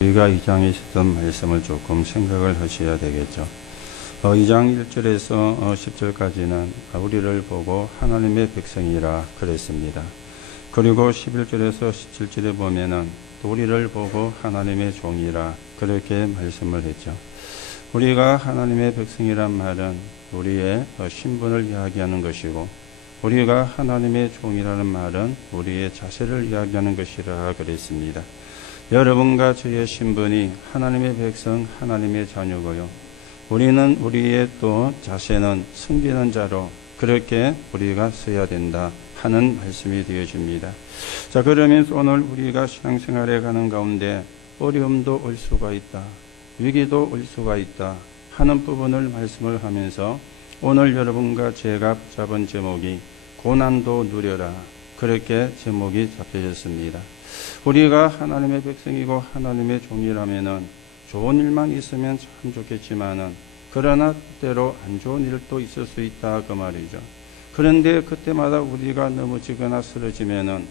우리가 2장에 있었던 말씀을 조금 생각을 하셔야 되겠죠. 2장 1절에서 10절까지는 우리를 보고 하나님의 백성이라 그랬습니다. 그리고 11절에서 17절에 보면은 우리를 보고 하나님의 종이라 그렇게 말씀을 했죠. 우리가 하나님의 백성이란 말은 우리의 신분을 이야기하는 것이고, 우리가 하나님의 종이라는 말은 우리의 자세를 이야기하는 것이라 그랬습니다. 여러분과 저의 신분이 하나님의 백성, 하나님의 자녀고요. 우리는 우리의 또 자세는 섬기는 자로 그렇게 우리가 서야 된다 하는 말씀이 되어집니다. 자, 그러면서 오늘 우리가 신앙생활에 가는 가운데 어려움도 올 수가 있다, 위기도 올 수가 있다 하는 부분을 말씀을 하면서 오늘 여러분과 제가 잡은 제목이 고난도 누려라, 그렇게 제목이 잡혀졌습니다. 우리가 하나님의 백성이고 하나님의 종이라면은 좋은 일만 있으면 참 좋겠지만은 그러나 때로 안 좋은 일도 있을 수 있다 그 말이죠. 그런데 그때마다 우리가 넘어지거나 쓰러지면은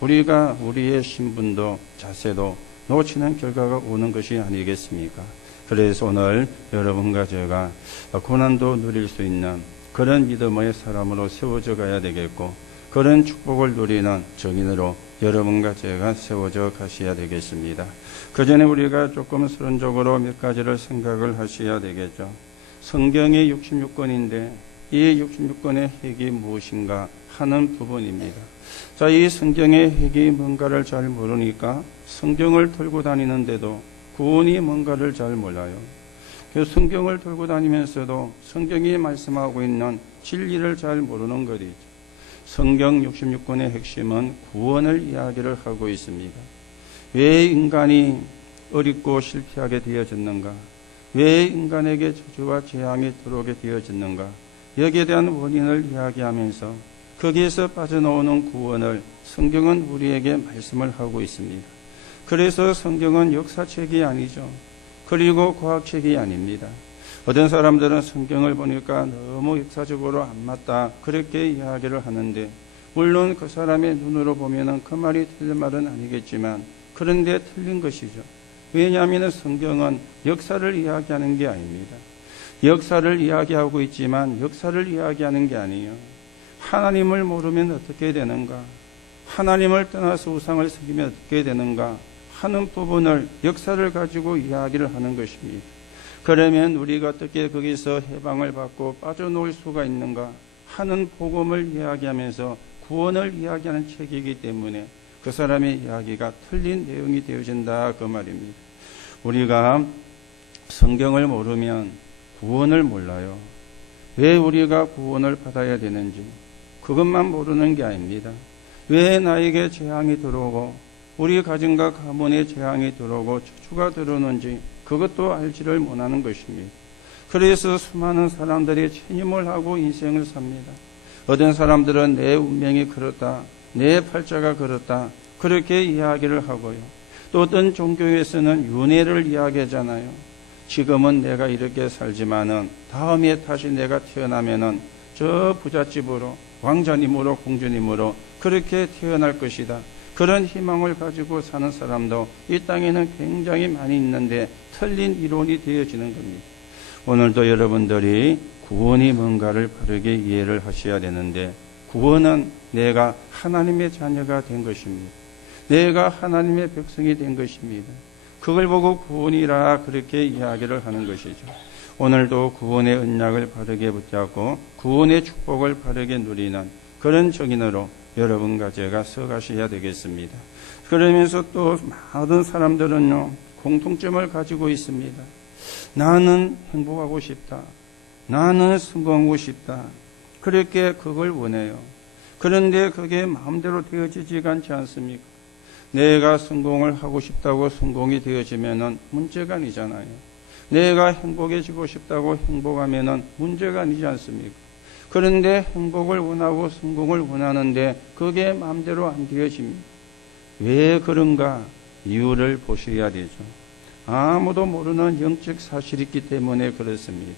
우리가 우리의 신분도 자세도 놓치는 결과가 오는 것이 아니겠습니까? 그래서 오늘 여러분과 제가 고난도 누릴 수 있는 그런 믿음의 사람으로 세워져 가야 되겠고, 그런 축복을 누리는 정인으로 여러분과 제가 세워져 가셔야 되겠습니다. 그 전에 우리가 조금 서론적으로 몇 가지를 생각을 하셔야 되겠죠. 성경이 66권인데 이 66권의 핵이 무엇인가 하는 부분입니다. 자, 이 성경의 핵이 뭔가를 잘 모르니까 성경을 들고 다니는데도 구원이 뭔가를 잘 몰라요. 그 성경을 들고 다니면서도 성경이 말씀하고 있는 진리를 잘 모르는 것이죠. 성경 66권의 핵심은 구원을 이야기를 하고 있습니다. 왜 인간이 어렵고 실패하게 되어졌는가? 왜 인간에게 저주와 재앙이 들어오게 되어졌는가? 여기에 대한 원인을 이야기하면서 거기에서 빠져나오는 구원을 성경은 우리에게 말씀을 하고 있습니다. 그래서 성경은 역사책이 아니죠. 그리고 과학책이 아닙니다. 어떤 사람들은 성경을 보니까 너무 역사적으로 안 맞다 그렇게 이야기를 하는데, 물론 그 사람의 눈으로 보면은 그 말이 틀린 말은 아니겠지만 그런데 틀린 것이죠. 왜냐하면 성경은 역사를 이야기하는 게 아닙니다. 역사를 이야기하고 있지만 역사를 이야기하는 게 아니에요. 하나님을 모르면 어떻게 되는가? 하나님을 떠나서 우상을 섬기면 어떻게 되는가? 하는 부분을 역사를 가지고 이야기를 하는 것입니다. 그러면 우리가 어떻게 거기서 해방을 받고 빠져나올 수가 있는가 하는 복음을 이야기하면서 구원을 이야기하는 책이기 때문에 그 사람의 이야기가 틀린 내용이 되어진다 그 말입니다. 우리가 성경을 모르면 구원을 몰라요. 왜 우리가 구원을 받아야 되는지 그것만 모르는 게 아닙니다. 왜 나에게 재앙이 들어오고 우리 가정과 가문에 재앙이 들어오고 저주가 들어오는지 그것도 알지를 못하는 것입니다. 그래서 수많은 사람들이 체념을 하고 인생을 삽니다. 어떤 사람들은 내 운명이 그렇다, 내 팔자가 그렇다 그렇게 이야기를 하고요. 또 어떤 종교에서는 윤회를 이야기하잖아요. 지금은 내가 이렇게 살지만은 다음에 다시 내가 태어나면은 저 부잣집으로 왕자님으로 공주님으로 그렇게 태어날 것이다. 그런 희망을 가지고 사는 사람도 이 땅에는 굉장히 많이 있는데 틀린 이론이 되어지는 겁니다. 오늘도 여러분들이 구원이 뭔가를 바르게 이해를 하셔야 되는데, 구원은 내가 하나님의 자녀가 된 것입니다. 내가 하나님의 백성이 된 것입니다. 그걸 보고 구원이라 그렇게 이야기를 하는 것이죠. 오늘도 구원의 언약을 바르게 붙잡고 구원의 축복을 바르게 누리는 그런 정인으로 여러분과 제가 서가셔야 되겠습니다. 그러면서 또 많은 사람들은요, 공통점을 가지고 있습니다. 나는 행복하고 싶다. 나는 성공하고 싶다. 그렇게 그걸 원해요. 그런데 그게 마음대로 되어지지가 않지 않습니까? 내가 성공을 하고 싶다고 성공이 되어지면은 문제가 아니잖아요. 내가 행복해지고 싶다고 행복하면은 문제가 아니지 않습니까? 그런데 행복을 원하고 성공을 원하는데 그게 마음대로 안 되어집니다. 왜 그런가? 이유를 보셔야 되죠. 아무도 모르는 영적 사실이 있기 때문에 그렇습니다.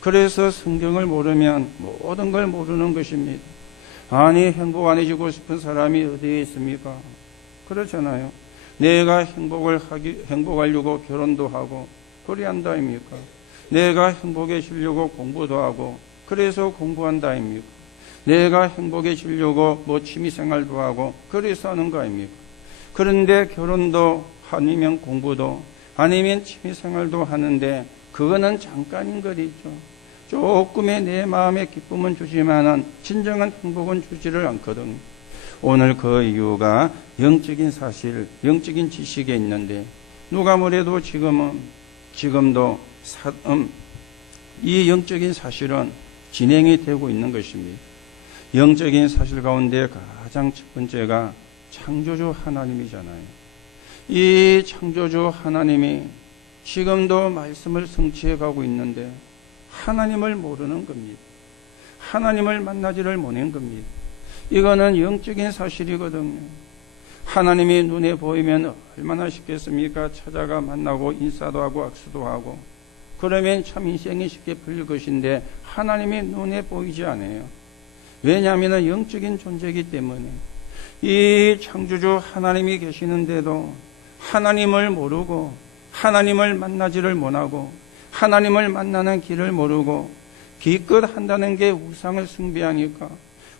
그래서 성경을 모르면 모든 걸 모르는 것입니다. 아니 행복 안 해지고 싶은 사람이 어디에 있습니까? 그렇잖아요. 내가 행복하려고 결혼도 하고 그리 한다 아닙니까? 내가 행복해지려고 공부도 하고 그래서 공부한다 아닙니까? 내가 행복해지려고 취미생활도 하고 그래서 하는 거 아닙니까? 그런데 결혼도 아니면 공부도 아니면 취미생활도 하는데 그거는 잠깐인 거리죠. 조금의 내 마음의 기쁨은 주지만은 진정한 행복은 주지를 않거든요. 오늘 그 이유가 영적인 사실, 영적인 지식에 있는데 누가 뭐래도 지금도 이 영적인 사실은 진행이 되고 있는 것입니다. 영적인 사실 가운데 가장 첫 번째가 창조주 하나님이잖아요. 이 창조주 하나님이 지금도 말씀을 성취해 가고 있는데 하나님을 모르는 겁니다. 하나님을 만나지를 못한 겁니다. 이거는 영적인 사실이거든요. 하나님이 눈에 보이면 얼마나 쉽겠습니까? 찾아가 만나고 인사도 하고 악수도 하고 그러면 참 인생이 쉽게 풀릴 것인데 하나님이 눈에 보이지 않아요. 왜냐하면 영적인 존재이기 때문에 이 창조주 하나님이 계시는데도 하나님을 모르고 하나님을 만나지를 못하고 하나님을 만나는 길을 모르고 기껏 한다는 게 우상을 숭배하니까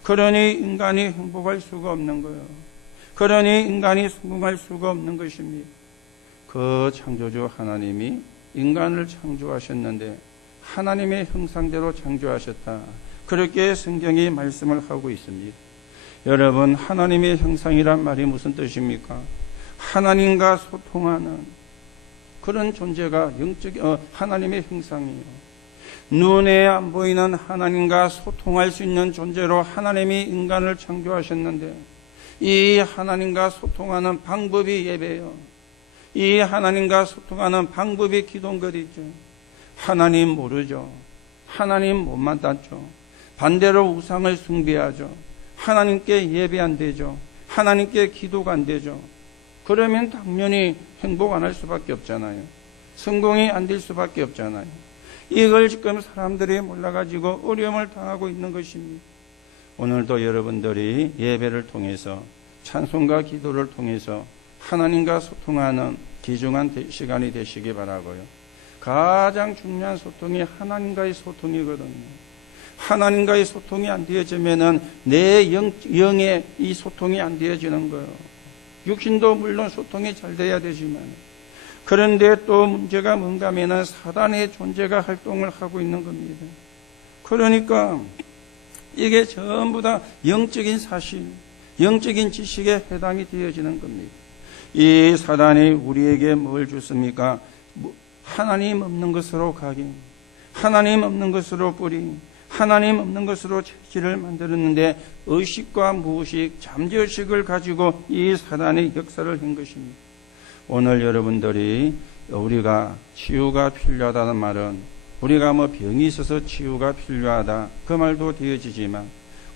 그러니 인간이 행복할 수가 없는 거예요. 그러니 인간이 성공할 수가 없는 것입니다. 그 창조주 하나님이 인간을 창조하셨는데 하나님의 형상대로 창조하셨다. 그렇게 성경이 말씀을 하고 있습니다. 여러분, 하나님의 형상이란 말이 무슨 뜻입니까? 하나님과 소통하는 그런 존재가 하나님의 형상이에요. 눈에 안 보이는 하나님과 소통할 수 있는 존재로 하나님이 인간을 창조하셨는데 이 하나님과 소통하는 방법이 예배예요. 이 하나님과 소통하는 방법이 기도거리죠. 하나님 모르죠. 하나님 못 만났죠. 반대로 우상을 숭배하죠. 하나님께 예배 안 되죠. 하나님께 기도가 안 되죠. 그러면 당연히 행복 안 할 수밖에 없잖아요. 성공이 안 될 수밖에 없잖아요. 이걸 지금 사람들이 몰라가지고 어려움을 당하고 있는 것입니다. 오늘도 여러분들이 예배를 통해서 찬송과 기도를 통해서 하나님과 소통하는 귀중한 시간이 되시기 바라고요. 가장 중요한 소통이 하나님과의 소통이거든요. 하나님과의 소통이 안 되어지면은 내 영의 이 소통이 안 되어지는 거예요. 육신도 물론 소통이 잘 돼야 되지만 그런데 또 문제가 뭔가 하면은 사단의 존재가 활동을 하고 있는 겁니다. 그러니까 이게 전부 다 영적인 사실, 영적인 지식에 해당이 되어지는 겁니다. 이 사단이 우리에게 뭘 줬습니까? 하나님 없는 것으로 각인, 하나님 없는 것으로 뿌리, 하나님 없는 것으로 체질을 만들었는데 의식과 무의식, 잠재의식을 가지고 이 사단의 역사를 한 것입니다. 오늘 여러분들이 우리가 치유가 필요하다는 말은 우리가 병이 있어서 치유가 필요하다 그 말도 되어지지만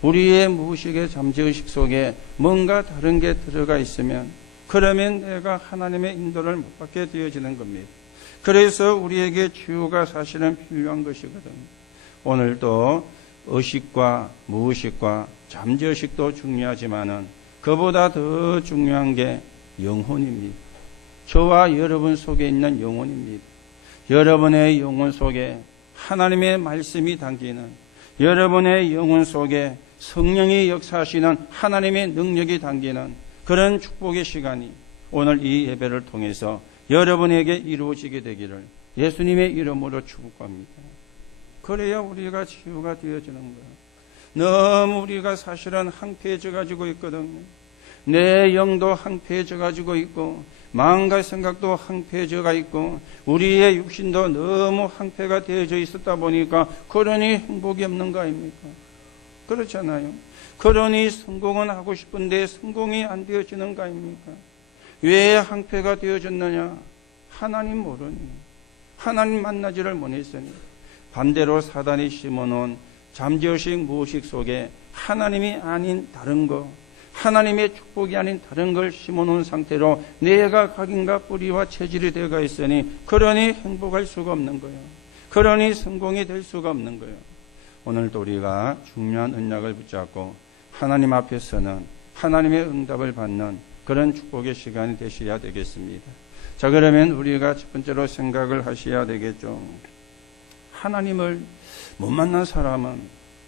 우리의 무의식의 잠재의식 속에 뭔가 다른 게 들어가 있으면 그러면 내가 하나님의 인도를 못 받게 되어지는 겁니다. 그래서 우리에게 치유가 사실은 필요한 것이거든요. 오늘도 의식과 무의식과 잠재의식도 중요하지만은 그보다 더 중요한 게 영혼입니다. 저와 여러분 속에 있는 영혼입니다. 여러분의 영혼 속에 하나님의 말씀이 담기는, 여러분의 영혼 속에 성령이 역사하시는 하나님의 능력이 담기는 그런 축복의 시간이 오늘 이 예배를 통해서 여러분에게 이루어지게 되기를 예수님의 이름으로 축복합니다. 그래야 우리가 치유가 되어지는 거예요. 너무 우리가 사실은 황폐해져 가지고 있거든요. 내 영도 황폐해져 가지고 있고 마음과 생각도 황폐해져가 있고 우리의 육신도 너무 황폐가 되어져 있었다 보니까 그러니 행복이 없는 거 아닙니까? 그렇잖아요. 그러니 성공은 하고 싶은데 성공이 안 되어지는 거 아닙니까? 왜 황폐가 되어졌느냐? 하나님 모르니, 하나님 만나지를 못했으니. 반대로 사단이 심어놓은 잠재의식 무의식 속에 하나님이 아닌 다른 거, 하나님의 축복이 아닌 다른 걸 심어놓은 상태로 내가 각인과 뿌리와 체질이 되어가 있으니 그러니 행복할 수가 없는 거예요. 그러니 성공이 될 수가 없는 거예요. 오늘도 우리가 중요한 언약을 붙잡고 하나님 앞에서는 하나님의 응답을 받는 그런 축복의 시간이 되셔야 되겠습니다. 자, 그러면 우리가 첫 번째로 생각을 하셔야 되겠죠. 하나님을 못 만난 사람은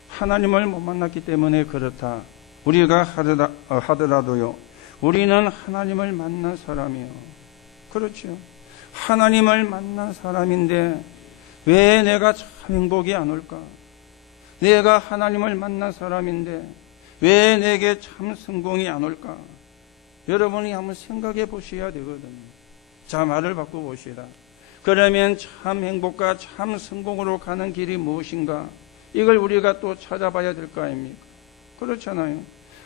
하나님을 못 만났기 때문에 그렇다. 우리가 하더라도요, 우리는 하나님을 만난 사람이요. 그렇죠. 하나님을 만난 사람인데 왜 내가 참 행복이 안 올까? 내가 하나님을 만난 사람인데 왜 내게 참 성공이 안 올까? 여러분이 한번 생각해 보셔야 되거든요. 자, 말을 바꿔보시라. 그러면 참 행복과 참 성공으로 가는 길이 무엇인가? 이걸 우리가 또 찾아봐야 될 거 아닙니까? 그렇잖아요.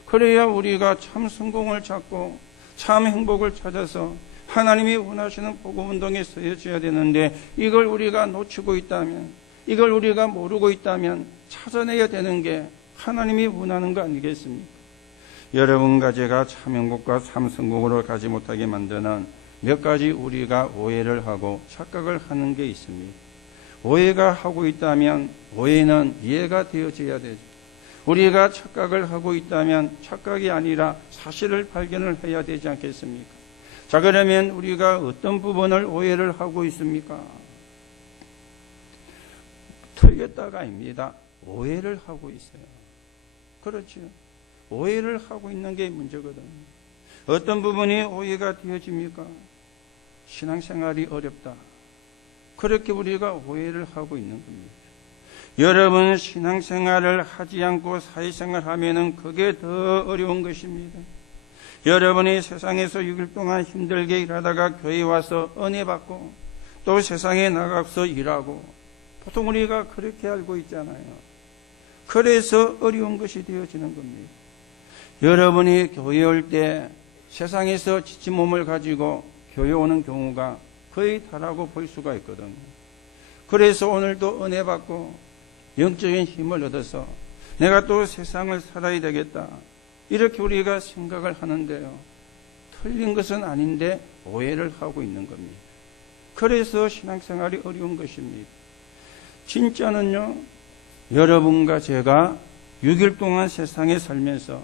그래야 우리가 참 성공을 찾고 참 행복을 찾아서 하나님이 원하시는 복음운동에 서여져야 되는데, 이걸 우리가 놓치고 있다면, 이걸 우리가 모르고 있다면 찾아내야 되는 게 하나님이 원하는 거 아니겠습니까? 여러분과 제가 참 행복과 참 성공으로 가지 못하게 만드는 몇 가지 우리가 오해를 하고 착각을 하는 게 있습니다. 오해가 하고 있다면 오해는 이해가 되어져야 되죠. 우리가 착각을 하고 있다면 착각이 아니라 사실을 발견을 해야 되지 않겠습니까? 자, 그러면 우리가 어떤 부분을 오해를 하고 있습니까? 틀렸다가 아닙니다. 오해를 하고 있어요. 그렇죠. 오해를 하고 있는 게 문제거든요. 어떤 부분이 오해가 되어집니까? 신앙생활이 어렵다. 그렇게 우리가 오해를 하고 있는 겁니다. 여러분, 신앙생활을 하지 않고 사회생활하면은 그게 더 어려운 것입니다. 여러분이 세상에서 6일 동안 힘들게 일하다가 교회에 와서 은혜 받고 또 세상에 나가서 일하고, 보통 우리가 그렇게 알고 있잖아요. 그래서 어려운 것이 되어지는 겁니다. 여러분이 교회 올 때 세상에서 지친 몸을 가지고 교회 오는 경우가 거의 다라고 볼 수가 있거든요. 그래서 오늘도 은혜 받고 영적인 힘을 얻어서 내가 또 세상을 살아야 되겠다, 이렇게 우리가 생각을 하는데요, 틀린 것은 아닌데 오해를 하고 있는 겁니다. 그래서 신앙생활이 어려운 것입니다. 진짜는요, 여러분과 제가 6일 동안 세상에 살면서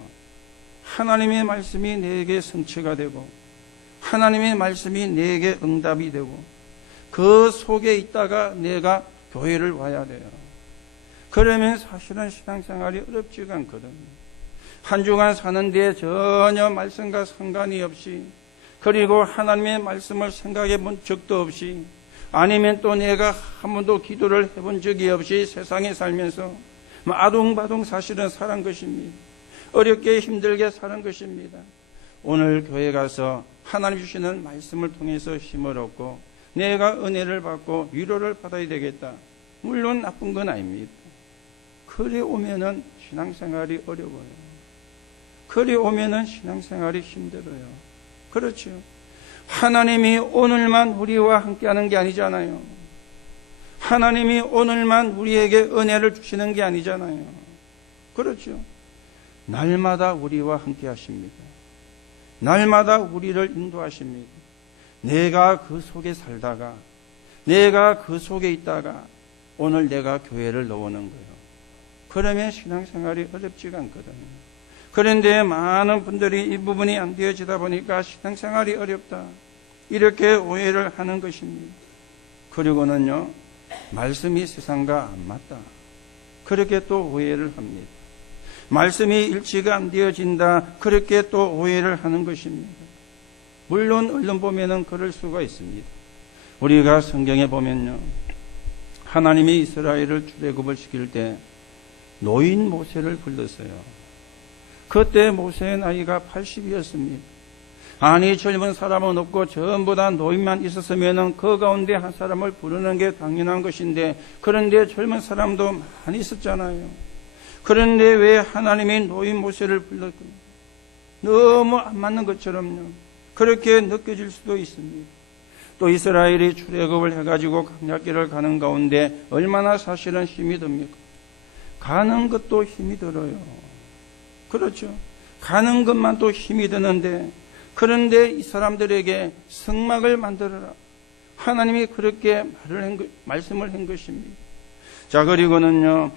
하나님의 말씀이 내게 성취가 되고 하나님의 말씀이 내게 응답이 되고 그 속에 있다가 내가 교회를 와야 돼요. 그러면 사실은 신앙생활이 어렵지가 않거든요. 한 주간 사는데 전혀 말씀과 상관이 없이, 그리고 하나님의 말씀을 생각해 본 적도 없이, 아니면 또 내가 한 번도 기도를 해본 적이 없이 세상에 살면서 아둥바둥 사실은 살은 것입니다. 어렵게 힘들게 사는 것입니다. 오늘 교회 가서 하나님 주시는 말씀을 통해서 힘을 얻고 내가 은혜를 받고 위로를 받아야 되겠다. 물론 나쁜 건 아닙니다. 그래 오면은 신앙생활이 어려워요. 그래 오면은 신앙생활이 힘들어요. 그렇죠. 하나님이 오늘만 우리와 함께하는 게 아니잖아요. 하나님이 오늘만 우리에게 은혜를 주시는 게 아니잖아요. 그렇죠. 날마다 우리와 함께 하십니다. 날마다 우리를 인도하십니다. 내가 그 속에 살다가, 내가 그 속에 있다가 오늘 내가 교회를 나오는 거예요. 그러면 신앙생활이 어렵지가 않거든요. 그런데 많은 분들이 이 부분이 안 되어지다 보니까 신앙생활이 어렵다, 이렇게 오해를 하는 것입니다. 그리고는요, 말씀이 세상과 안 맞다, 그렇게 또 오해를 합니다. 말씀이 일치가 안 되어진다, 그렇게 또 오해를 하는 것입니다. 물론 얼른 보면은 그럴 수가 있습니다. 우리가 성경에 보면요, 하나님이 이스라엘을 출애굽을 시킬 때 노인 모세를 불렀어요. 그때 모세의 나이가 80이었습니다. 아니, 젊은 사람은 없고 전부 다 노인만 있었으면 그 가운데 한 사람을 부르는 게 당연한 것인데, 그런데 젊은 사람도 많이 있었잖아요. 그런데 왜 하나님이 노인 모세를 불렀군요? 너무 안 맞는 것처럼요, 그렇게 느껴질 수도 있습니다. 또 이스라엘이 출애굽을 해가지고 광야길을 가는 가운데 얼마나 사실은 힘이 듭니까? 가는 것도 힘이 들어요. 그렇죠. 가는 것만 또 힘이 드는데, 그런데 이 사람들에게 성막을 만들어라, 하나님이 그렇게 말씀을 한 것입니다. 자, 그리고는요,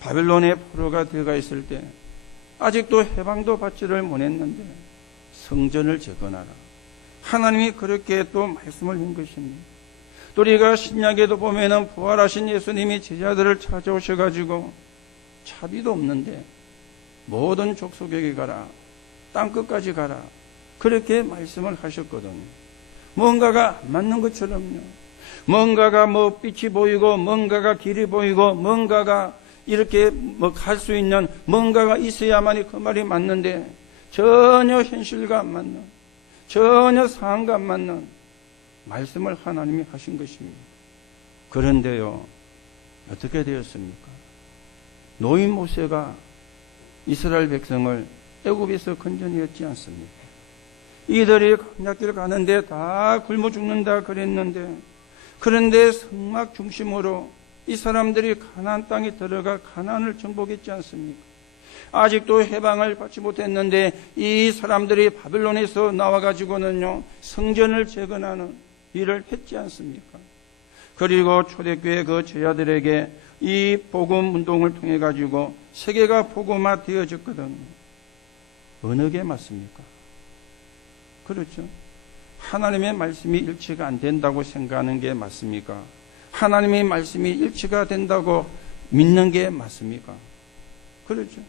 바벨론의 포로가 되어가 있을 때 아직도 해방도 받지를 못했는데 성전을 재건하라. 하나님이 그렇게 또 말씀을 한 것입니다. 또 우리가 신약에도 보면은 부활하신 예수님이 제자들을 찾아오셔가지고 차비도 없는데 모든 족속에게 가라, 땅끝까지 가라, 그렇게 말씀을 하셨거든요. 뭔가가 안 맞는 것처럼요. 뭔가가 빛이 보이고 뭔가가 길이 보이고 뭔가가 이렇게 갈 수 있는 뭔가가 있어야만이 그 말이 맞는데 전혀 현실과 안 맞는, 전혀 상황과 안 맞는 말씀을 하나님이 하신 것입니다. 그런데요, 어떻게 되었습니까? 노인 모세가 이스라엘 백성을 애굽에서 건져내었지 않습니까? 이들이 광야길 가는데 다 굶어 죽는다 그랬는데, 그런데 성막 중심으로 이 사람들이 가나안 땅에 들어가 가나안을 정복했지 않습니까? 아직도 해방을 받지 못했는데 이 사람들이 바벨론에서 나와가지고는요, 성전을 재건하는 일을 했지 않습니까? 그리고 초대교회 그 제자들에게 이 복음 운동을 통해 가지고 세계가 복음화 되어졌거든요. 어느 게 맞습니까? 그렇죠. 하나님의 말씀이 일치가 안 된다고 생각하는 게 맞습니까? 하나님의 말씀이 일치가 된다고 믿는 게 맞습니까? 그렇죠.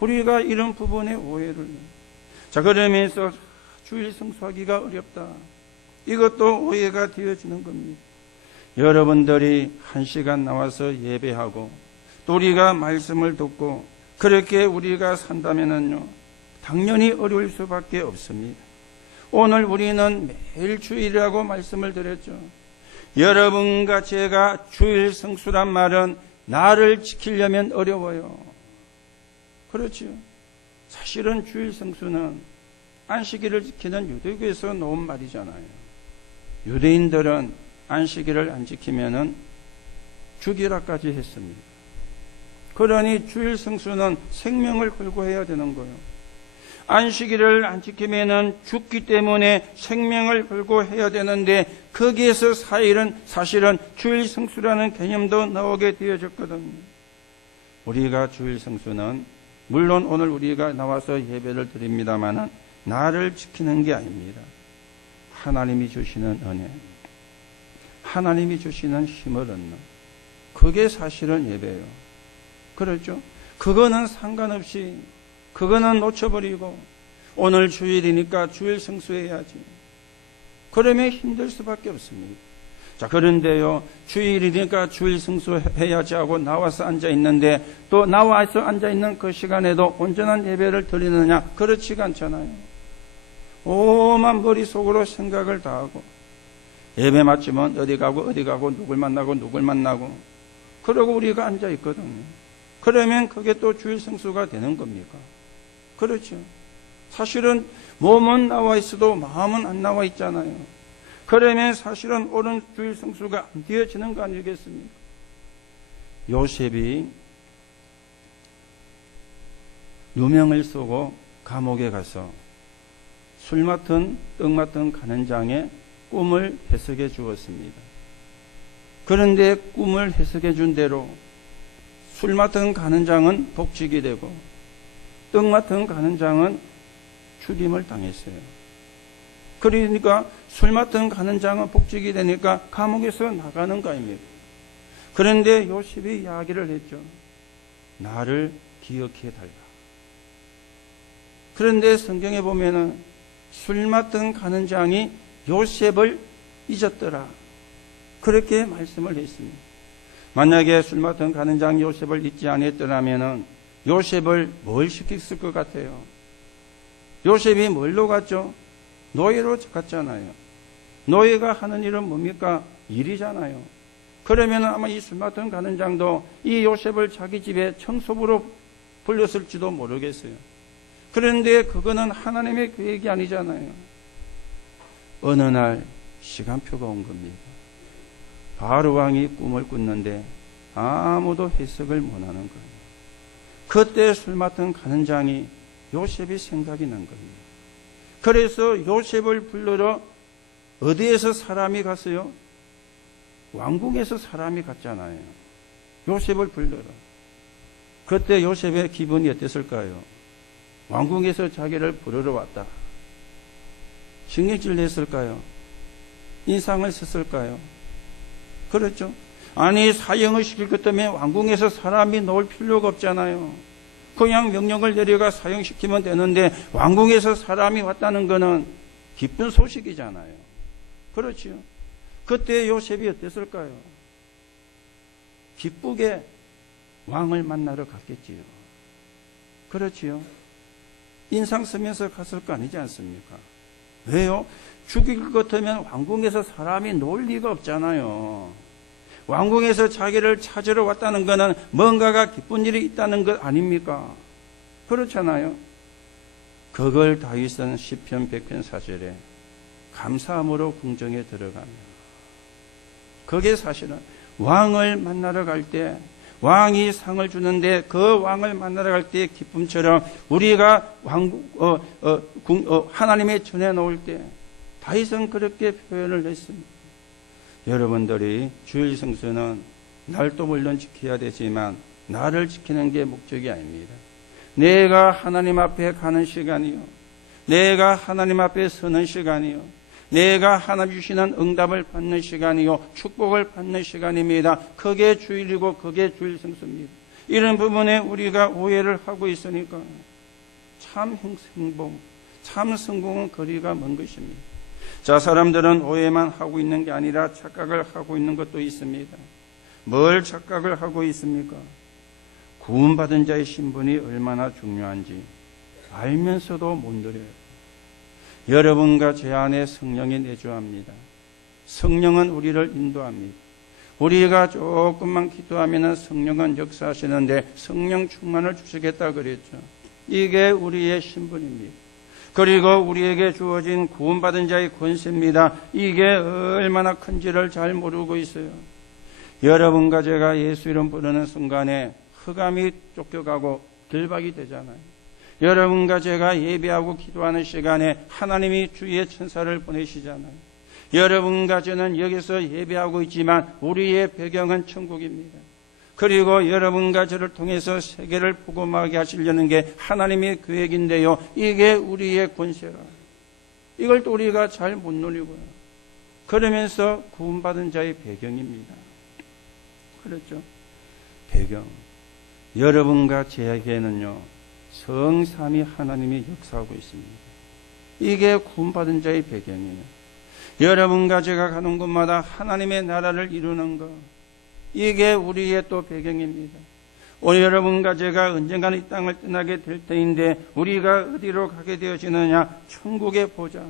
우리가 이런 부분에 오해를. 자, 그러면서 주일 성수하기가 어렵다. 이것도 오해가 되어지는 겁니다. 여러분들이 1시간 나와서 예배하고 또 우리가 말씀을 듣고 그렇게 우리가 산다면은요, 당연히 어려울 수밖에 없습니다. 오늘 우리는 매일 주일이라고 말씀을 드렸죠. 여러분과 제가 주일 성수란 말은 나를 지키려면 어려워요. 그렇죠. 사실은 주일 성수는 안식일을 지키는 유대교에서 놓은 말이잖아요. 유대인들은 안식일을 안 지키면은 죽이라까지 했습니다. 그러니 주일 성수는 생명을 걸고 해야 되는 거예요. 안식일을 안 지키면은 죽기 때문에 생명을 걸고 해야 되는데 거기에서 사실은 주일 성수라는 개념도 나오게 되어졌거든요. 우리가 주일 성수는 물론 오늘 우리가 나와서 예배를 드립니다마는 나를 지키는 게 아닙니다. 하나님이 주시는 은혜, 하나님이 주시는 힘을 얻는, 그게 사실은 예배예요. 그렇죠? 그거는 상관없이, 그거는 놓쳐버리고 오늘 주일이니까 주일 성수해야지. 그러면 힘들 수밖에 없습니다. 자, 그런데요, 주일이니까 주일 성수해야지 하고 나와서 앉아있는데 또 나와서 앉아있는 그 시간에도 온전한 예배를 드리느냐? 그렇지가 않잖아요. 오만 머릿속으로 생각을 다 하고 예배 마치면 어디 가고 누굴 만나고 그러고 우리가 앉아있거든요. 그러면 그게 또 주일 성수가 되는 겁니까? 그렇죠. 사실은 몸은 나와 있어도 마음은 안 나와 있잖아요. 그러면 사실은 옳은 주일 성수가 안 되어지는 거 아니겠습니까? 요셉이 누명을 쓰고 감옥에 가서 술 맡은 떡 맡은 간원장의 꿈을 해석해 주었습니다. 그런데 꿈을 해석해 준 대로 술 맡은 간원장은 복직이 되고 떡 맡은 간원장은 죽임을 당했어요. 그러니까 술 맡은 간원장은 복직이 되니까 감옥에서 나가는 거 아닙니까? 그런데 요셉이 이야기를 했죠. 나를 기억해 달라. 그런데 성경에 보면은 술 맡은 간원장이 요셉을 잊었더라. 그렇게 말씀을 했습니다. 만약에 술 맡은 간원장이 요셉을 잊지 않았더라면은 요셉을 뭘 시켰을 것 같아요? 요셉이 뭘로 갔죠? 노예로 갔잖아요. 노예가 하는 일은 뭡니까? 일이잖아요. 그러면 아마 이 술 맡은 간원장도 이 요셉을 자기 집에 청소부로 불렀을지도 모르겠어요. 그런데 그거는 하나님의 계획이 아니잖아요. 어느 날 시간표가 온 겁니다. 바로 왕이 꿈을 꿨는데 아무도 해석을 못하는 거예요. 그때 술 맡은 간원장이 요셉이 생각이 난 겁니다. 그래서 요셉을 불러러 어디에서 사람이 갔어요? 왕궁에서 사람이 갔잖아요. 요셉을 불러러. 그때 요셉의 기분이 어땠을까요? 왕궁에서 자기를 부르러 왔다. 신경질 냈을까요? 인상을 썼을까요? 그렇죠? 아니, 사형을 시킬 것 때문에 왕궁에서 사람이 놓을 필요가 없잖아요. 그냥 명령을 내려가 사형시키면 되는데 왕궁에서 사람이 왔다는 것은 기쁜 소식이잖아요. 그렇지요? 그때 요셉이 어땠을까요? 기쁘게 왕을 만나러 갔겠지요. 그렇지요? 인상 쓰면서 갔을 거 아니지 않습니까? 왜요? 죽일 것 같으면 왕궁에서 사람이 놓을 리가 없잖아요. 왕궁에서 자기를 찾으러 왔다는 것은 뭔가가 기쁜 일이 있다는 것 아닙니까? 그렇잖아요. 그걸 다윗은 시편 100편 4절에 감사함으로 궁정에 들어가며, 그게 사실은 왕을 만나러 갈 때, 왕이 상을 주는데 그 왕을 만나러 갈 때 기쁨처럼 우리가 하나님의 전에 놓을 때 다윗은 그렇게 표현을 했습니다. 여러분들이 주일 성수는 날도 물론 지켜야 되지만 나를 지키는 게 목적이 아닙니다. 내가 하나님 앞에 가는 시간이요, 내가 하나님 앞에 서는 시간이요, 내가 하나님 주시는 응답을 받는 시간이요, 축복을 받는 시간입니다. 그게 주일이고 그게 주일 성수입니다. 이런 부분에 우리가 오해를 하고 있으니까 참 행복, 참 성공은 거리가 먼 것입니다. 자, 사람들은 오해만 하고 있는 게 아니라 착각을 하고 있는 것도 있습니다. 뭘 착각을 하고 있습니까? 구원받은 자의 신분이 얼마나 중요한지 알면서도 못 누려요. 여러분과 제 안에 성령이 내주합니다. 성령은 우리를 인도합니다. 우리가 조금만 기도하면 성령은 역사하시는데 성령 충만을 주시겠다 그랬죠. 이게 우리의 신분입니다. 그리고 우리에게 주어진 구원받은 자의 권세입니다. 이게 얼마나 큰지를 잘 모르고 있어요. 여러분과 제가 예수 이름 부르는 순간에 흑암이 쫓겨가고 길박이 되잖아요. 여러분과 제가 예배하고 기도하는 시간에 하나님이 주의 천사를 보내시잖아요. 여러분과 저는 여기서 예배하고 있지만 우리의 배경은 천국입니다. 그리고 여러분과 저를 통해서 세계를 복음하게 하시려는 게 하나님의 계획인데요, 이게 우리의 권세라. 이걸 또 우리가 잘 못 누리고요. 그러면서 구원받은 자의 배경입니다. 그렇죠? 배경. 여러분과 제에게는요, 성삼위 하나님이 역사하고 있습니다. 이게 구원받은 자의 배경이에요. 여러분과 제가 가는 곳마다 하나님의 나라를 이루는 것, 이게 우리의 또 배경입니다. 오늘 여러분과 제가 언젠가는 이 땅을 떠나게 될 터인데 우리가 어디로 가게 되어지느냐? 천국의 보좌.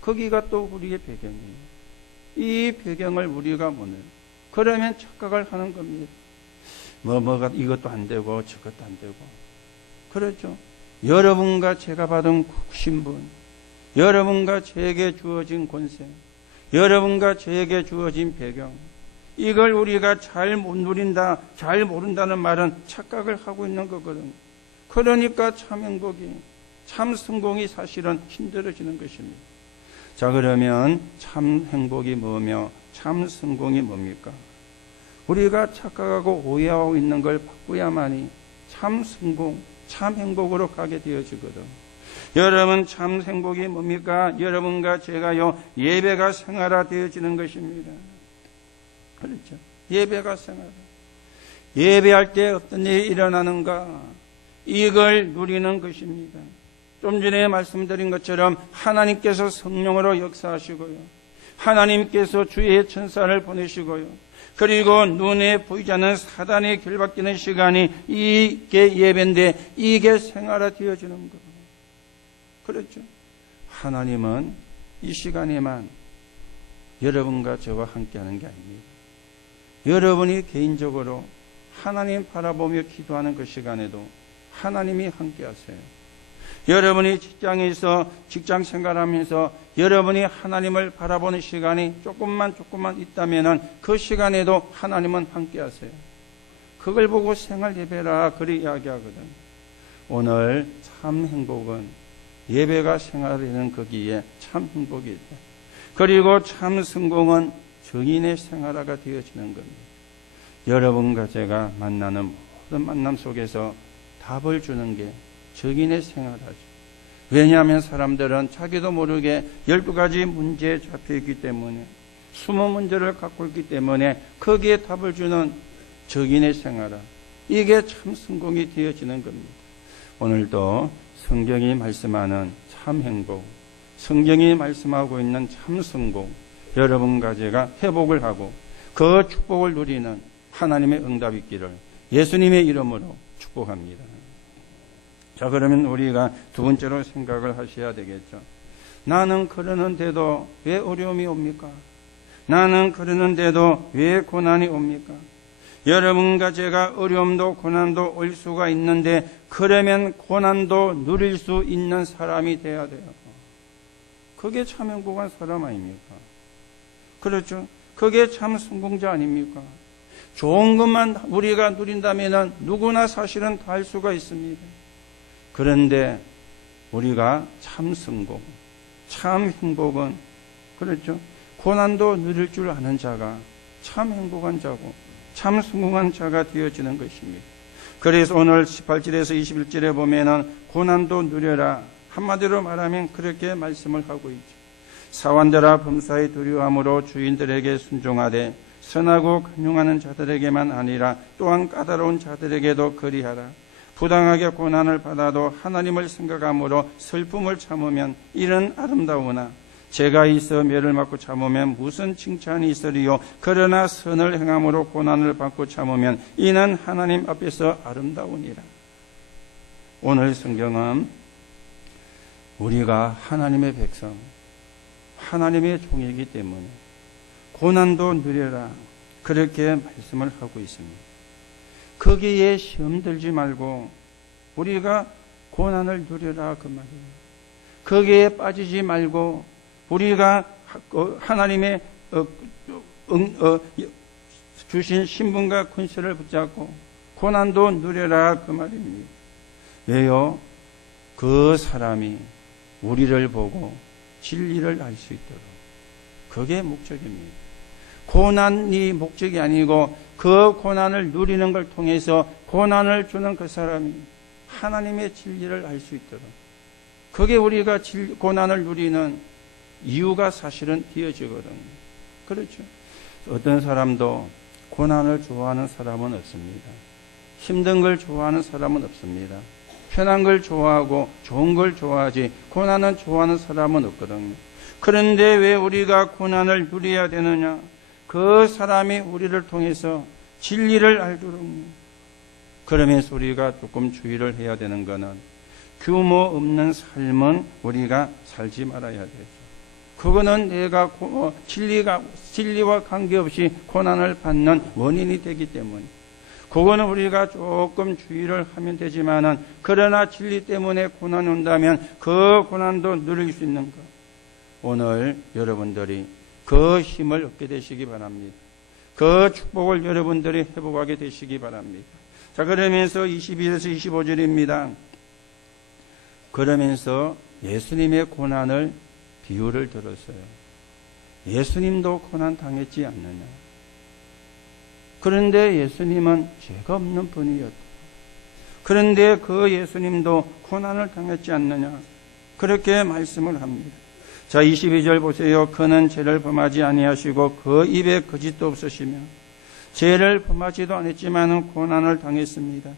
거기가 또 우리의 배경이에요. 이 배경을 우리가 모르는, 그러면 착각을 하는 겁니다. 뭐가 이것도 안 되고 저것도 안 되고. 그렇죠? 여러분과 제가 받은 신분, 여러분과 저에게 주어진 권세, 여러분과 저에게 주어진 배경, 이걸 우리가 잘 못 누린다, 잘 모른다는 말은 착각을 하고 있는 거거든요. 그러니까 참 행복이, 참 성공이 사실은 힘들어지는 것입니다. 자, 그러면 참 행복이 뭐며 참 성공이 뭡니까? 우리가 착각하고 오해하고 있는 걸 바꾸야만이 참 성공, 참 행복으로 가게 되어지거든. 여러분, 참 행복이 뭡니까? 여러분과 제가요, 예배가 생활화 되어지는 것입니다. 그렇죠? 예배가 생활화. 예배할 때 어떤 일이 일어나는가? 이걸 누리는 것입니다. 좀 전에 말씀드린 것처럼 하나님께서 성령으로 역사하시고요, 하나님께서 주의 천사를 보내시고요, 그리고 눈에 보이지 않는 사단에 결박되는 시간이 이게 예배인데 이게 생활화되어지는 거예요. 그렇죠? 하나님은 이 시간에만 여러분과 저와 함께하는 게 아닙니다. 여러분이 개인적으로 하나님 바라보며 기도하는 그 시간에도 하나님이 함께하세요. 여러분이 직장에서 직장 생활하면서 여러분이 하나님을 바라보는 시간이 조금만 있다면 그 시간에도 하나님은 함께하세요. 그걸 보고 생활 예배라 그리 이야기하거든. 오늘 참 행복은 예배가 생활되는 거기에 참 행복이 있다. 그리고 참 성공은 정인의 생활화가 되어지는 겁니다. 여러분과 제가 만나는 모든 만남 속에서 답을 주는 게 정인의 생활화죠. 왜냐하면 사람들은 자기도 모르게 12가지 문제에 잡혀있기 때문에, 20문제를 갖고 있기 때문에 거기에 답을 주는 적인의 생활화, 이게 참 성공이 되어지는 겁니다. 오늘도 성경이 말씀하는 참 행복, 성경이 말씀하고 있는 참 성공, 여러분과 제가 회복을 하고 그 축복을 누리는 하나님의 응답이 있기를 예수님의 이름으로 축복합니다. 자, 그러면 우리가 두 번째로 생각을 하셔야 되겠죠. 나는 그러는데도 왜 어려움이 옵니까? 나는 그러는데도 왜 고난이 옵니까? 여러분과 제가 어려움도 고난도 올 수가 있는데, 그러면 고난도 누릴 수 있는 사람이 돼야 돼요. 그게 참 행복한 사람 아닙니까? 그렇죠? 그게 참 성공자 아닙니까? 좋은 것만 우리가 누린다면 누구나 사실은 다 할 수가 있습니다. 그런데 우리가 참 성공, 참 행복은, 그렇죠? 고난도 누릴 줄 아는 자가 참 행복한 자고 참 성공한 자가 되어지는 것입니다. 그래서 오늘 18절에서 21절에 보면은 고난도 누려라, 한마디로 말하면 그렇게 말씀을 하고 있죠. 사환들아, 범사의 두려움으로 주인들에게 순종하되 선하고 간용하는 자들에게만 아니라 또한 까다로운 자들에게도 그리하라. 부당하게 고난을 받아도 하나님을 생각함으로 슬픔을 참으면 이는 아름다우나 죄가 있어 매를 맞고 참으면 무슨 칭찬이 있으리요. 그러나 선을 행함으로 고난을 받고 참으면 이는 하나님 앞에서 아름다우니라. 오늘 성경은 우리가 하나님의 백성, 하나님의 종이기 때문에 고난도 누려라, 그렇게 말씀을 하고 있습니다. 거기에 시험 들지 말고 우리가 고난을 누려라, 그 말이에요. 거기에 빠지지 말고 우리가 하나님의 주신 신분과 권세를 붙잡고 고난도 누려라, 그 말입니다. 왜요? 그 사람이 우리를 보고 진리를 알 수 있도록, 그게 목적입니다. 고난이 목적이 아니고 그 고난을 누리는 걸 통해서 고난을 주는 그 사람이 하나님의 진리를 알 수 있도록, 그게 우리가 고난을 누리는 이유가 사실은 되어지거든요. 그렇죠? 어떤 사람도 고난을 좋아하는 사람은 없습니다. 힘든 걸 좋아하는 사람은 없습니다. 편한 걸 좋아하고 좋은 걸 좋아하지 고난은 좋아하는 사람은 없거든요. 그런데 왜 우리가 고난을 누려야 되느냐? 그 사람이 우리를 통해서 진리를 알도록. 그러면서 우리가 조금 주의를 해야 되는 것은 규모 없는 삶은 우리가 살지 말아야 되죠. 그거는 내가 진리와 관계없이 고난을 받는 원인이 되기 때문에 그거는 우리가 조금 주의를 하면 되지만은, 그러나 진리 때문에 고난이 온다면 그 고난도 누릴 수 있는 것, 오늘 여러분들이 그 힘을 얻게 되시기 바랍니다. 그 축복을 여러분들이 회복하게 되시기 바랍니다. 자, 그러면서 22절에서 25절입니다. 그러면서 예수님의 고난을 비유를 들었어요. 예수님도 고난 당했지 않느냐? 그런데 예수님은 죄가 없는 분이었다. 그런데 그 예수님도 고난을 당했지 않느냐? 그렇게 말씀을 합니다. 자, 22절 보세요. 그는 죄를 범하지 아니하시고 그 입에 거짓도 없으시며 죄를 범하지도 않았지만 고난을 당했습니다.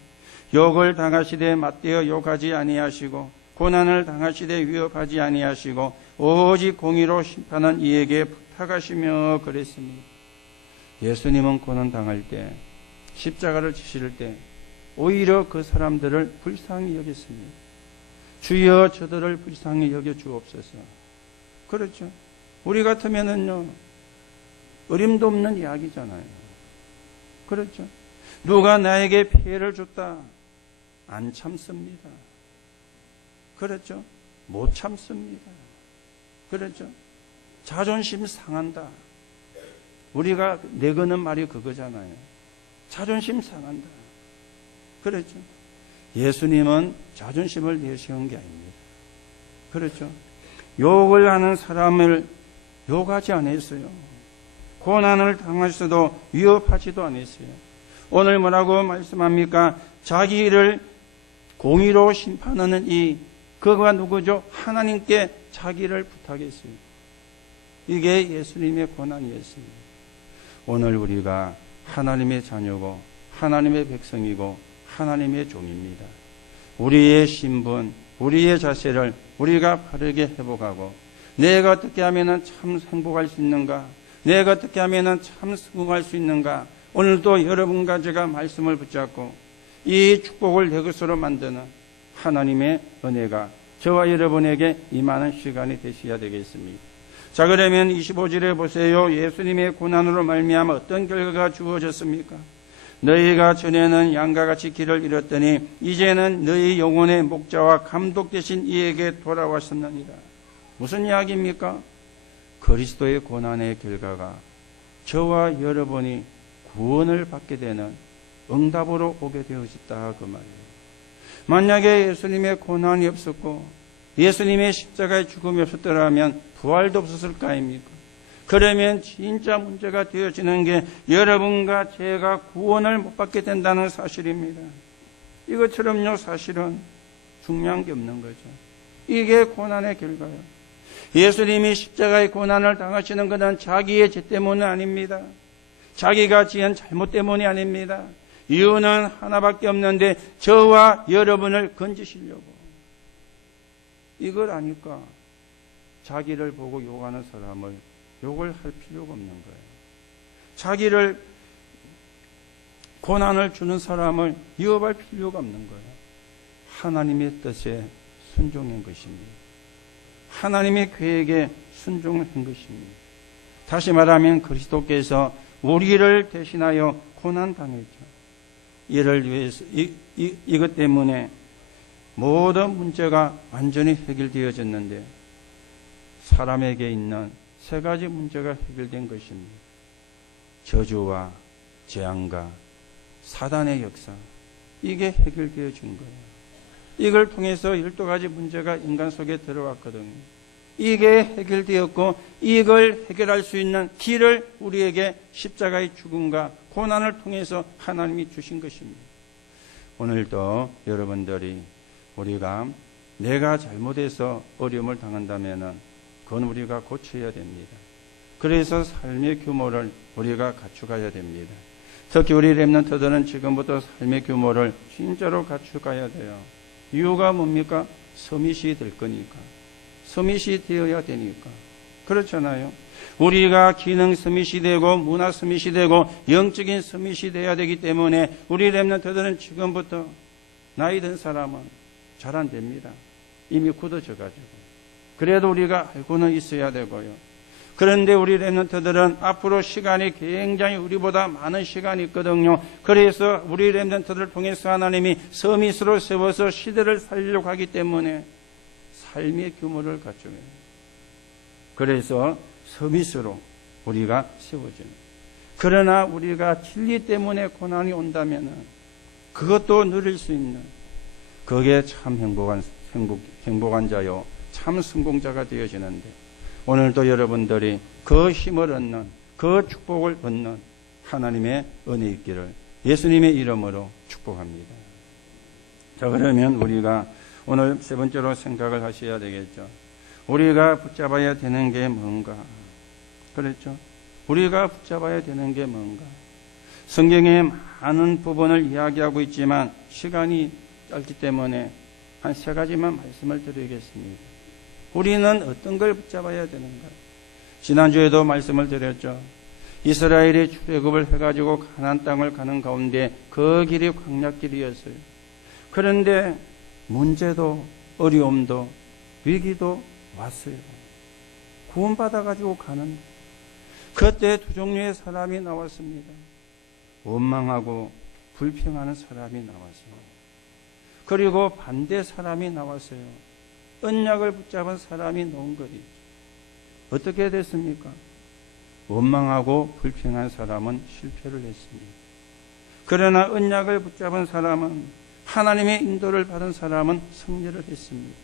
욕을 당하시되 맞대어 욕하지 아니하시고 고난을 당하시되 위협하지 아니하시고 오직 공의로 심판한 이에게 부탁하시며 그랬습니다. 예수님은 고난 당할 때, 십자가를 지실 때 오히려 그 사람들을 불쌍히 여겼습니다. 주여 저들을 불쌍히 여겨 주옵소서. 그렇죠? 우리 같으면은요, 어림도 없는 이야기잖아요. 그렇죠? 누가 나에게 피해를 줬다, 안 참습니다. 그렇죠? 못 참습니다. 그렇죠? 자존심 상한다. 우리가 내거는 말이 그거잖아요. 자존심 상한다. 그렇죠? 예수님은 자존심을 내세운 게 아닙니다. 그렇죠? 욕을 하는 사람을 욕하지 않았어요. 고난을 당하셔도 위협하지도 않았어요. 오늘 뭐라고 말씀합니까? 자기를 공의로 심판하는 이 그가 누구죠? 하나님께 자기를 부탁했습니다. 이게 예수님의 고난이었습니다. 오늘 우리가 하나님의 자녀고 하나님의 백성이고 하나님의 종입니다. 우리의 신분, 우리의 자세를 우리가 바르게 회복하고 내가 어떻게 하면 참 행복할 수 있는가? 내가 어떻게 하면 참 성공할 수 있는가? 오늘도 여러분과 제가 말씀을 붙잡고 이 축복을 내 것으로 만드는 하나님의 은혜가 저와 여러분에게 임하는 시간이 되셔야 되겠습니다. 자, 그러면 25절에 보세요. 예수님의 고난으로 말미암아 어떤 결과가 주어졌습니까? 너희가 전에는 양과 같이 길을 잃었더니 이제는 너희 영혼의 목자와 감독 되신 이에게 돌아왔었느니라. 무슨 이야기입니까? 그리스도의 고난의 결과가 저와 여러분이 구원을 받게 되는 응답으로 오게 되어졌다 그 말이에요. 만약에 예수님의 고난이 없었고 예수님의 십자가의 죽음이 없었더라면 부활도 없었을 거 아닙니까? 그러면 진짜 문제가 되어지는 게 여러분과 제가 구원을 못 받게 된다는 사실입니다. 이것처럼요, 사실은 중요한 게 없는 거죠. 이게 고난의 결과예요. 예수님이 십자가의 고난을 당하시는 것은 자기의 죄 때문은 아닙니다. 자기가 지은 잘못 때문이 아닙니다. 이유는 하나밖에 없는데 저와 여러분을 건지시려고. 이걸 아니까 자기를 보고 욕하는 사람을 욕을 할 필요가 없는 거예요. 자기를 고난을 주는 사람을 위협할 필요가 없는 거예요. 하나님의 뜻에 순종한 것입니다. 하나님의 계획에 순종한 것입니다. 다시 말하면 그리스도께서 우리를 대신하여 고난당했죠. 이를 위해서 이것 때문에 모든 문제가 완전히 해결되어졌는데 사람에게 있는 세 가지 문제가 해결된 것입니다. 저주와 재앙과 사단의 역사, 이게 해결되어진 거예요. 이걸 통해서 12가지 문제가 인간 속에 들어왔거든요. 이게 해결되었고 이걸 해결할 수 있는 길을 우리에게 십자가의 죽음과 고난을 통해서 하나님이 주신 것입니다. 오늘도 여러분들이 우리가 내가 잘못해서 어려움을 당한다면 그건 우리가 고쳐야 됩니다. 그래서 삶의 규모를 우리가 갖춰가야 됩니다. 특히 우리 렘넌트들은 지금부터 삶의 규모를 진짜로 갖춰가야 돼요. 이유가 뭡니까? 서밋이 될 거니까. 서밋이 되어야 되니까. 그렇잖아요. 우리가 기능 서밋이 되고 문화 서밋이 되고 영적인 서밋이 되어야 되기 때문에 우리 렘넌트들은 지금부터 나이 든 사람은 잘 안 됩니다. 이미 굳어져가지고. 그래도 우리가 알고는 있어야 되고요. 그런데 우리 렘넌트들은 앞으로 시간이 굉장히 우리보다 많은 시간이 있거든요. 그래서 우리 렘넌트들을 통해서 하나님이 서밋으로 세워서 시대를 살리려고 하기 때문에 삶의 규모를 갖추게 됩니다. 그래서 서밋으로 우리가 세워집니다. 그러나 우리가 진리 때문에 고난이 온다면 그것도 누릴 수 있는 그게 참 행복한 자요 참 성공자가 되어지는데 오늘도 여러분들이 그 힘을 얻는 그 축복을 얻는 하나님의 은혜 있기를 예수님의 이름으로 축복합니다. 자, 그러면 우리가 오늘 세 번째로 생각을 하셔야 되겠죠. 우리가 붙잡아야 되는 게 뭔가? 그렇죠? 우리가 붙잡아야 되는 게 뭔가? 성경의 많은 부분을 이야기하고 있지만 시간이 짧기 때문에 한 세 가지만 말씀을 드리겠습니다. 우리는 어떤 걸 붙잡아야 되는가? 지난주에도 말씀을 드렸죠. 이스라엘이 출애굽을 해가지고 가나안 땅을 가는 가운데 그 길이 광야길이었어요. 그런데 문제도 어려움도 위기도 왔어요. 구원받아가지고 가는데 그때 두 종류의 사람이 나왔습니다. 원망하고 불평하는 사람이 나왔습니다. 그리고 반대 사람이 나왔어요. 언약을 붙잡은 사람이 나온 거죠. 어떻게 됐습니까? 원망하고 불평한 사람은 실패를 했습니다. 그러나 언약을 붙잡은 사람은 하나님의 인도를 받은 사람은 승리를 했습니다.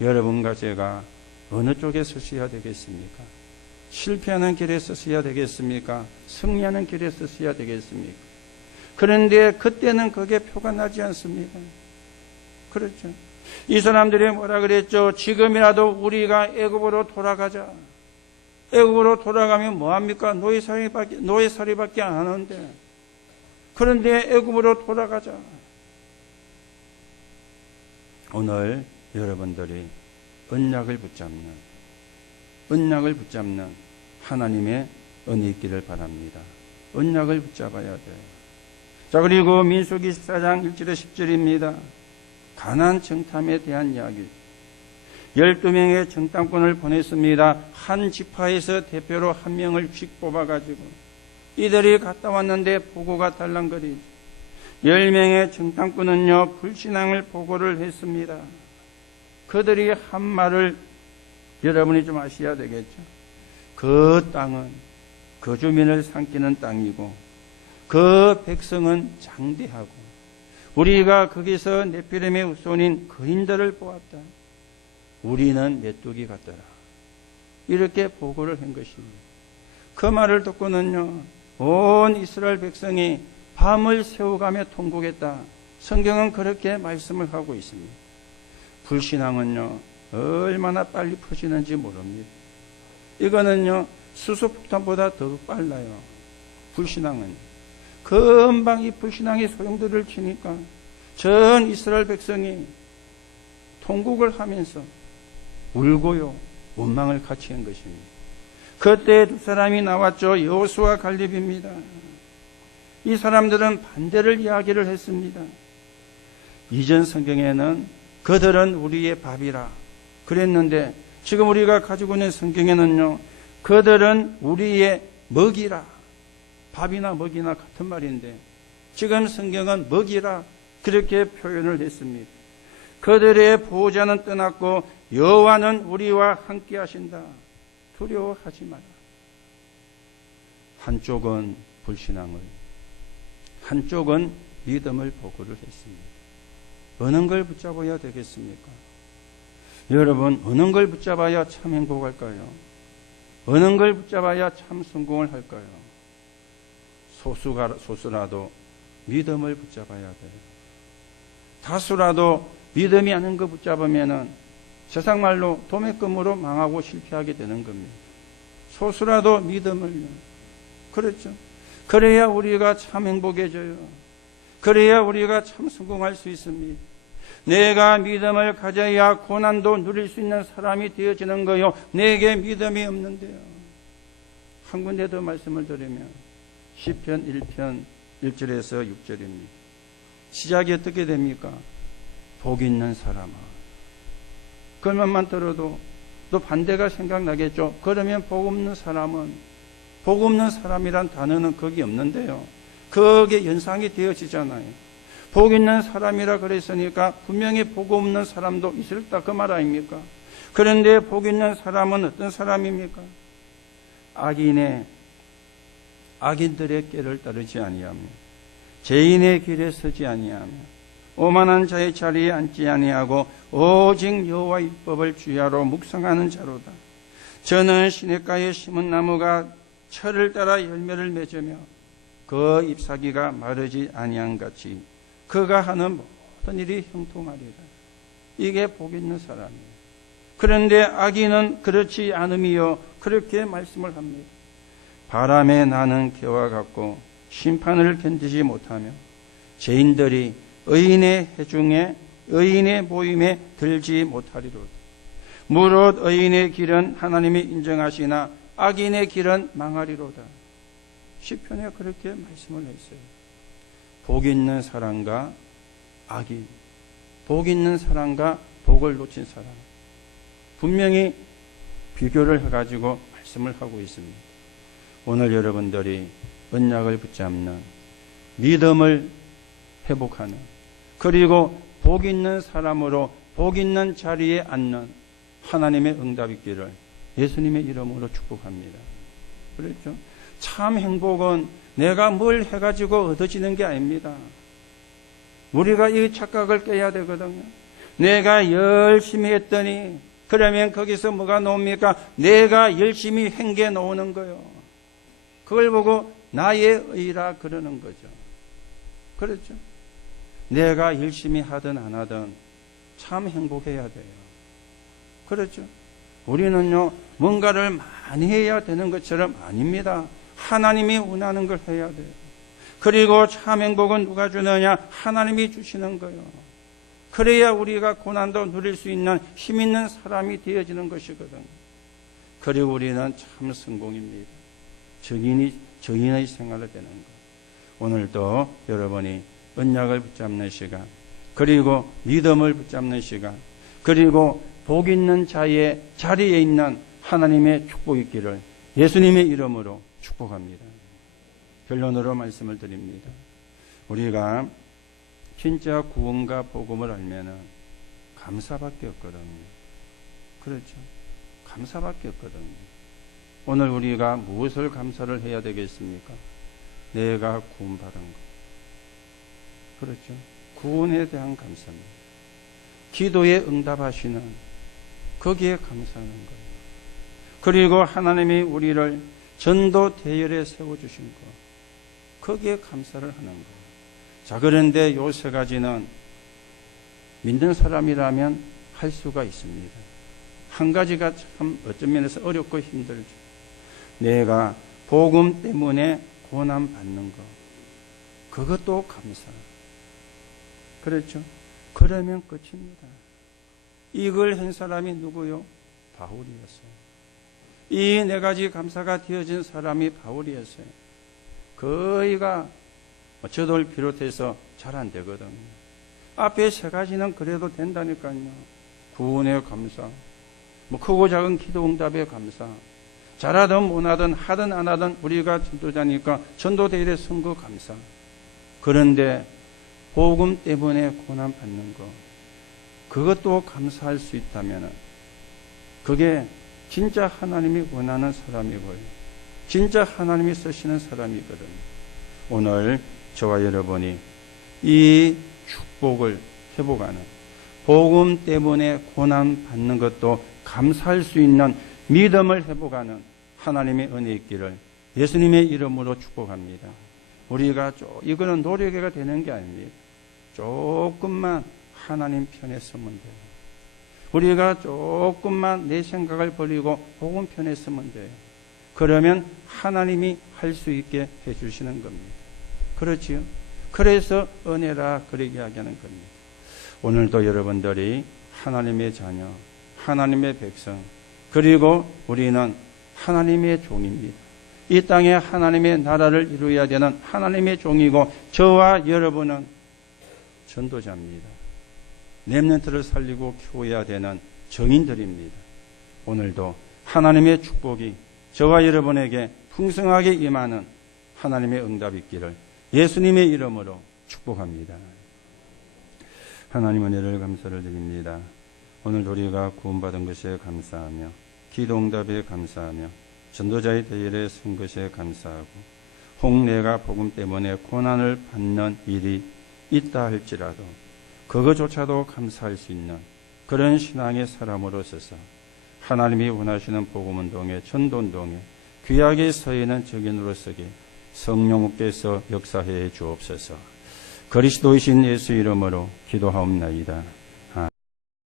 여러분과 제가 어느 쪽에 서셔야 되겠습니까? 실패하는 길에 서셔야 되겠습니까? 승리하는 길에 서셔야 되겠습니까? 그런데 그때는 그게 표가 나지 않습니다. 그렇죠. 이 사람들이 뭐라 그랬죠? 지금이라도 우리가 애굽으로 돌아가자. 애굽으로 돌아가면 뭐합니까? 노예살이밖에 안 하는데. 그런데 애굽으로 돌아가자. 오늘 여러분들이 언약을 붙잡는 하나님의 은혜 있기를 바랍니다. 언약을 붙잡아야 돼요. 자, 그리고 민수기 14장 1절에 10절입니다. 가나안 정탐에 대한 이야기. 12명의 정탐꾼을 보냈습니다. 한 지파에서 대표로 한 명을씩 뽑아가지고 이들이 갔다 왔는데 보고가 달랑거리죠. 10명의 정탐꾼은요, 불신앙을 보고를 했습니다. 그들이 한 말을 여러분이 좀 아셔야 되겠죠. 그 땅은 그 주민을 삼키는 땅이고 그 백성은 장대하고 우리가 거기서 네피림의 후손인 거인들을 보았다. 우리는 메뚜기 같더라. 이렇게 보고를 한 것입니다. 그 말을 듣고는요, 온 이스라엘 백성이 밤을 새워가며 통곡했다. 성경은 그렇게 말씀을 하고 있습니다. 불신앙은요, 얼마나 빨리 퍼지는지 모릅니다. 이거는요, 수소폭탄보다 더 빨라요. 불신앙은. 금방 이 불신앙이 소용돌이를 치니까 전 이스라엘 백성이 통곡을 하면서 울고요, 원망을 같이 한 것입니다. 그때 두 사람이 나왔죠. 여호수아 갈렙입니다. 이 사람들은 반대를 이야기를 했습니다. 이전 성경에는 그들은 우리의 밥이라 그랬는데 지금 우리가 가지고 있는 성경에는요, 그들은 우리의 먹이라. 밥이나 먹이나 같은 말인데 지금 성경은 먹이라 그렇게 표현을 했습니다. 그들의 보호자는 떠났고 여호와는 우리와 함께 하신다. 두려워하지 마라. 한쪽은 불신앙을, 한쪽은 믿음을 보고를 했습니다. 어느 걸 붙잡아야 되겠습니까? 여러분, 어느 걸 붙잡아야 참 행복할까요? 어느 걸 붙잡아야 참 성공을 할까요? 소수라도 믿음을 붙잡아야 돼요. 다수라도 믿음이 아닌 거 붙잡으면은 세상 말로 도매금으로 망하고 실패하게 되는 겁니다. 소수라도 믿음을요. 그렇죠. 그래야 우리가 참 행복해져요. 그래야 우리가 참 성공할 수 있습니다. 내가 믿음을 가져야 고난도 누릴 수 있는 사람이 되어지는 거요. 내게 믿음이 없는데요. 한 군데 더 말씀을 드리면 시편 1편 1절에서 6절입니다. 시작이 어떻게 됩니까? 복 있는 사람아. 그 말만 들어도 또 반대가 생각나겠죠. 그러면 복 없는 사람은, 복 없는 사람이란 단어는 거기 없는데요. 그게 연상이 되어지잖아요. 복 있는 사람이라 그랬으니까 분명히 복 없는 사람도 있을다 그 말 아닙니까? 그런데 복 있는 사람은 어떤 사람입니까? 악인들의 꾀를 따르지 아니하며 죄인의 길에 서지 아니하며 오만한 자의 자리에 앉지 아니하고 오직 여호와의 율법을 주야로 묵상하는 자로다. 저는 시냇가에 심은 나무가 철을 따라 열매를 맺으며 그 잎사귀가 마르지 아니한 같이 그가 하는 모든 일이 형통하리라. 이게 복 있는 사람이에요. 그런데 악인은 그렇지 않음이요. 그렇게 말씀을 합니다. 바람에 나는 개와 같고 심판을 견디지 못하며 죄인들이 의인의 해중에 의인의 모임에 들지 못하리로다. 무릇 의인의 길은 하나님이 인정하시나 악인의 길은 망하리로다. 시편에 그렇게 말씀을 했어요. 복 있는 사람과 악인, 복 있는 사람과 복을 놓친 사람, 분명히 비교를 해가지고 말씀을 하고 있습니다. 오늘 여러분들이 언약을 붙잡는, 믿음을 회복하는, 그리고 복 있는 사람으로 복 있는 자리에 앉는 하나님의 응답 있기를 예수님의 이름으로 축복합니다. 그렇죠? 참 행복은 내가 뭘 해가지고 얻어지는 게 아닙니다. 우리가 이 착각을 깨야 되거든요. 내가 열심히 했더니 그러면 거기서 뭐가 나옵니까? 내가 열심히 한 게 나오는 거예요. 그걸 보고 나의 의라 그러는 거죠. 그렇죠? 내가 열심히 하든 안 하든 참 행복해야 돼요. 그렇죠? 우리는요, 뭔가를 많이 해야 되는 것처럼 아닙니다. 하나님이 원하는 걸 해야 돼요. 그리고 참 행복은 누가 주느냐? 하나님이 주시는 거예요. 그래야 우리가 고난도 누릴 수 있는 힘 있는 사람이 되어지는 것이거든요. 그리고 우리는 참 성공입니다. 정인의 생활을 되는 것. 오늘도 여러분이 언약을 붙잡는 시간, 그리고 믿음을 붙잡는 시간, 그리고 복 있는 자의 자리에 있는 하나님의 축복 있기를 예수님의 이름으로 축복합니다. 결론으로 말씀을 드립니다. 우리가 진짜 구원과 복음을 알면은 감사밖에 없거든요. 그렇죠? 감사밖에 없거든요. 오늘 우리가 무엇을 감사를 해야 되겠습니까? 내가 구원받은 것. 그렇죠? 구원에 대한 감사입니다. 기도에 응답하시는 거기에 감사하는 거예요. 그리고 하나님이 우리를 전도 대열에 세워주신 것, 거기에 감사를 하는 거예요. 자, 그런데 요 세 가지는 믿는 사람이라면 할 수가 있습니다. 한 가지가 참 어떤 면에서 어렵고 힘들죠. 내가 복음 때문에 고난 받는 것, 그것도 감사. 그렇죠? 그러면 끝입니다. 이걸 한 사람이 누구요? 바울이었어요. 이 네 가지 감사가 되어진 사람이 바울이었어요. 거의가 저를 비롯해서 잘 안 되거든요. 앞에 세 가지는 그래도 된다니까요. 구원의 감사, 크고 작은 기도 응답의 감사, 잘하든 못하든 하든 안 하든 우리가 전도자니까 전도대회에 선거 감사. 그런데 복음 때문에 고난 받는 거, 그것도 감사할 수 있다면 그게 진짜 하나님이 원하는 사람이고요. 진짜 하나님이 쓰시는 사람이거든요. 오늘 저와 여러분이 이 축복을 회복하는, 복음 때문에 고난 받는 것도 감사할 수 있는 믿음을 회복하는 하나님의 은혜 있기를 예수님의 이름으로 축복합니다. 우리가 이거는 노력해가 되는 게 아닙니다. 조금만 하나님 편에 서면 돼요. 우리가 조금만 내 생각을 버리고 복음 편에 서면 돼요. 그러면 하나님이 할 수 있게 해주시는 겁니다. 그렇지요? 그래서 은혜라 그렇게 이야기하는 겁니다. 오늘도 여러분들이 하나님의 자녀, 하나님의 백성, 그리고 우리는 하나님의 종입니다. 이 땅에 하나님의 나라를 이루어야 되는 하나님의 종이고 저와 여러분은 전도자입니다. 렘넌트를 살리고 키워야 되는 정인들입니다. 오늘도 하나님의 축복이 저와 여러분에게 풍성하게 임하는 하나님의 응답이 있기를 예수님의 이름으로 축복합니다. 하나님 은혜를 감사를 드립니다. 오늘 우리가 구원받은 것에 감사하며 기도 응답에 감사하며 전도자의 대열에 선 것에 감사하고 혹 내가 복음 때문에 고난을 받는 일이 있다 할지라도 그것조차도 감사할 수 있는 그런 신앙의 사람으로 서서 하나님이 원하시는 복음운동에 전도운동에 귀하게 서 있는 적인으로 서게 성령께서 역사해 주옵소서. 그리스도이신 예수 이름으로 기도하옵나이다.